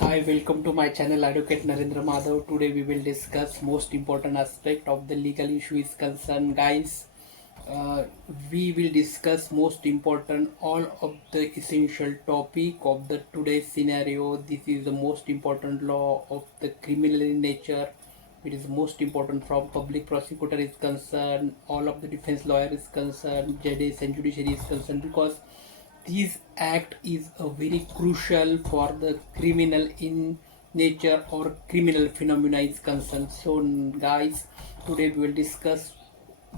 Hi, welcome to my channel Advocate Narendra Madhav. Today we will discuss most important aspect of the legal issue is concerned. Guys, uh, we will discuss most important all of the essential topic of the today's scenario. This is the most important law of the criminal in nature. It is most important from public prosecutor is concerned, all of the defense lawyer is concerned, judges and judiciary is concerned, because this act is a very crucial for the criminal in nature or criminal phenomena is concerned. So guys, today we will discuss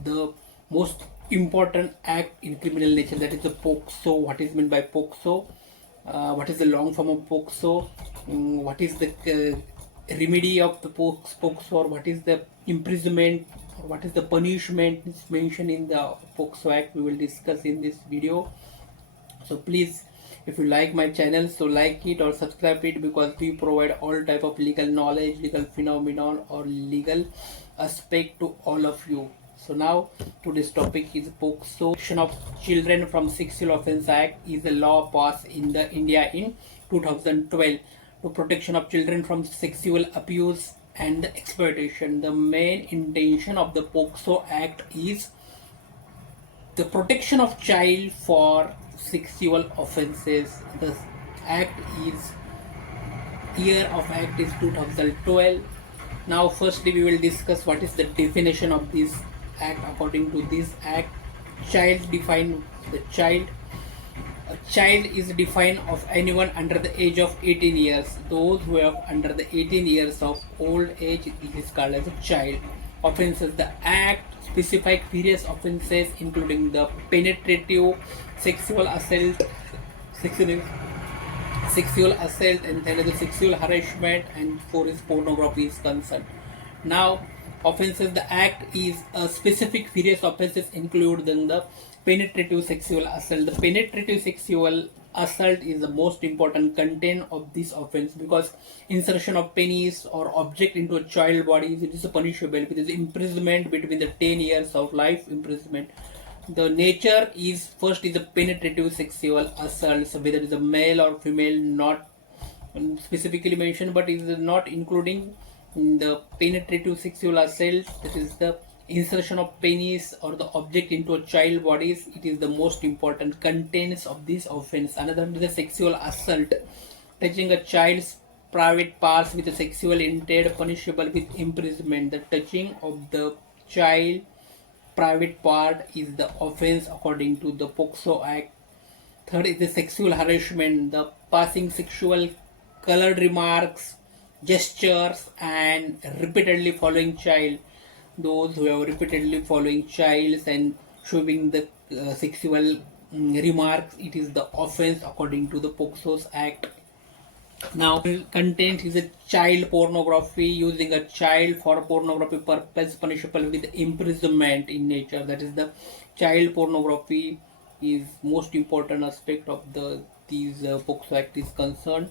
the most important act in criminal nature, that is the POCSO. What is meant by POCSO? What is the long form of POCSO? What is the remedy of the POCSO, or what is the imprisonment, or what is the punishment is mentioned in the POCSO Act? We will discuss in this video. So please, if you like my channel, so like it or subscribe it, because we provide all type of legal knowledge, legal phenomenon or legal aspect to all of you. So now today's topic is POCSO. Protection of Children from Sexual Offence Act is a law passed in the India in 2012 to protection of children from sexual abuse and exploitation. The main intention of the POCSO Act is the protection of child for sexual offences. The act is year of act is 2012. Now firstly we will discuss what is the definition of this act. According to this act, child define the child. A child is defined of anyone under the age of 18 years. Those who are under the 18 years of old age, this is called as a child. Offenses: the act specified various offenses including the penetrative, sexual assault, sexual, sexual assault, and then the sexual harassment, and for is pornography is concerned. Now, offenses: the act is a specific various offenses include then the penetrative sexual assault. The penetrative sexual assault is the most important content of this offense, because insertion of penis or object into a child body, it is punishable with imprisonment between the 10 years of life imprisonment. The nature is first is a penetrative sexual assault, so whether it is a male or female, not specifically mentioned, but is not including the penetrative sexual assault. That is the insertion of penis or the object into a child bodies. It is the most important contents of this offense. Another is the sexual assault, touching a child's private parts with a sexual intent, punishable with imprisonment. The touching of the child private part is the offense according to the POCSO Act. Third is the sexual harassment, the passing sexual colored remarks, gestures, and repeatedly following child. Those who have repeatedly following childs and showing the sexual remarks, it is the offense according to the POCSO Act. Now, content is a child pornography, using a child for pornography purpose, punishable with imprisonment in nature. That is the child pornography is most important aspect of the these POCSO Act is concerned.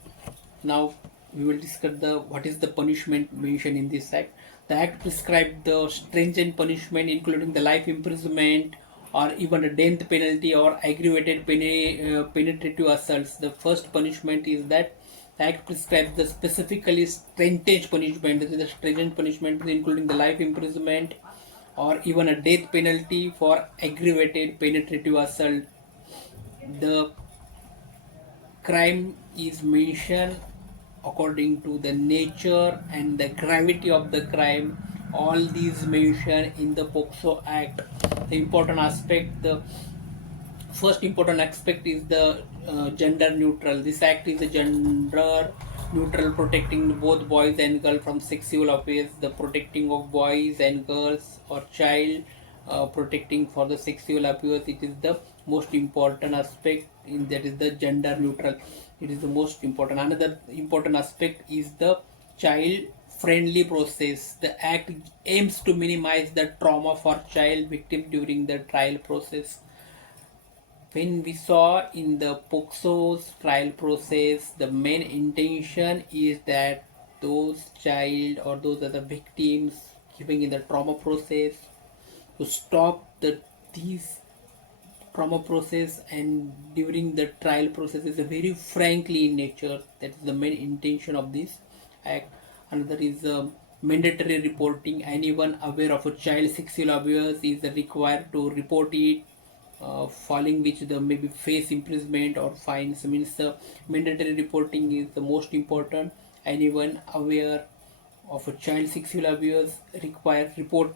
Now we will discuss the what is the punishment mentioned in this act. The act prescribes the stringent punishment including the life imprisonment or even a death penalty or aggravated penetrative assaults. The first punishment is that the act prescribes the specifically stringent punishment. This is the stringent punishment including the life imprisonment or even a death penalty for aggravated penetrative assault. The crime is mentioned according to the nature and the gravity of the crime. All these mentioned in the POCSO Act. The important aspect, the first important aspect is the gender neutral. This act is a gender neutral, protecting both boys and girls from sexual abuse. The protecting of boys and girls or child, protecting for the sexual abuse, it is the most important aspect in that is the gender neutral. It is the most important. Another important aspect is the child friendly process. The act aims to minimize the trauma for child victim during the trial process. When we saw in the POCSO's trial process, the main intention is that those child or those other victims giving in the trauma process to stop these trauma process and during the trial process is a very frankly in nature. That is the main intention of this act. Another is mandatory reporting. Anyone aware of a child sexual abuse is required to report it, following which the maybe face imprisonment or fines. Means mandatory reporting is the most important. Anyone aware of a child sexual abuse require report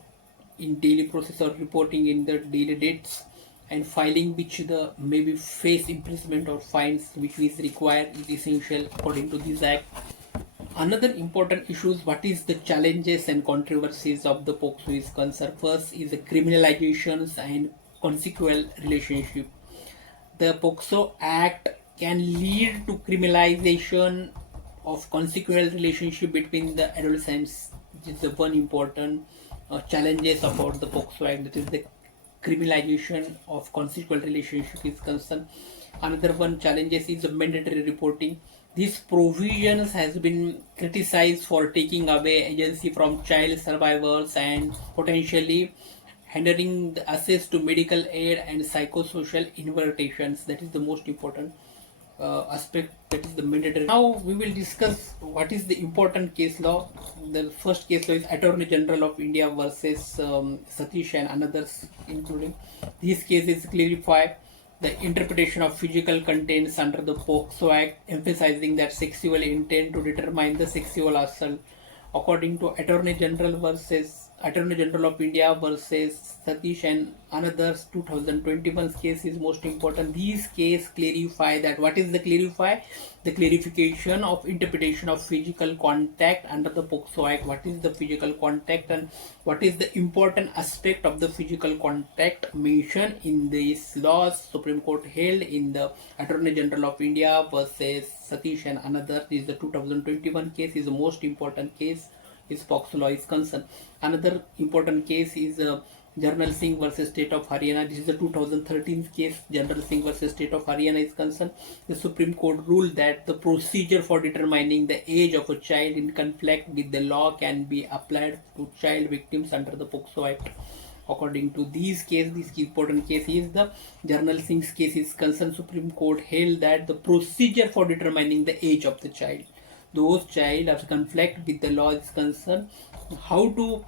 in daily process or reporting in the daily dates, and filing which the maybe face imprisonment or fines which is required is essential according to this act. Another important issue is what is the challenges and controversies of the POCSO is concerned. First is the criminalizations and consequential relationship. The POCSO Act can lead to criminalization of consequential relationship between the adolescents. This is the one important challenges about the POCSO Act. That is the criminalization of consequential relationship is concerned. Another one challenges is the mandatory reporting. These provisions has been criticized for taking away agency from child survivors and potentially hindering the access to medical aid and psychosocial interventions. That is the most important aspect. That is the mandatory. Now we will discuss what is the important case law. The first case law is Attorney General of India versus Satish and others, including these cases clarify the interpretation of physical contents under the POCSO Act, emphasizing that sexual intent to determine the sexual assault. According to Attorney General of India versus Satish and another's 2021 case is most important. These case clarify that what is the clarify? The clarification of interpretation of physical contact under the POCSO Act. What is the physical contact and what is the important aspect of the physical contact mentioned in these laws? Supreme Court held in the Attorney General of India versus Satish and another. This is the 2021 case is the most important case is POCSO law is concerned. Another important case is Jarnal Singh versus State of Haryana. This is the 2013 case. Jarnal Singh versus State of Haryana is concerned. The Supreme Court ruled that the procedure for determining the age of a child in conflict with the law can be applied to child victims under the POCSO Act. According to these case, this important case is the Jarnal Singh's case is concerned. Supreme Court held that the procedure for determining the age of the child, those child of conflict with the law is concerned, how to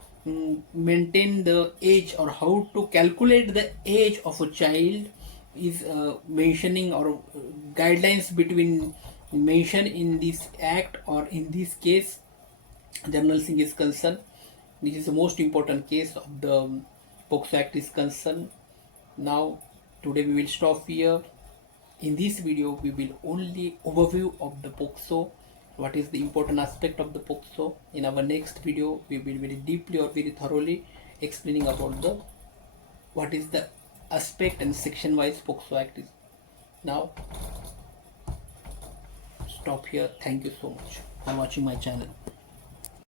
maintain the age or how to calculate the age of a child is mentioning or guidelines between mentioned in this act or in this case Jarnal Singh is concerned. This is the most important case of the POCSO Act is concerned. Now today we will stop here. In this video we will only overview of the POCSO, what is the important aspect of the POCSO. In our next video we will very deeply or very thoroughly explaining about the what is the aspect and section wise POCSO Act is. Now stop here. Thank you so much for watching my channel.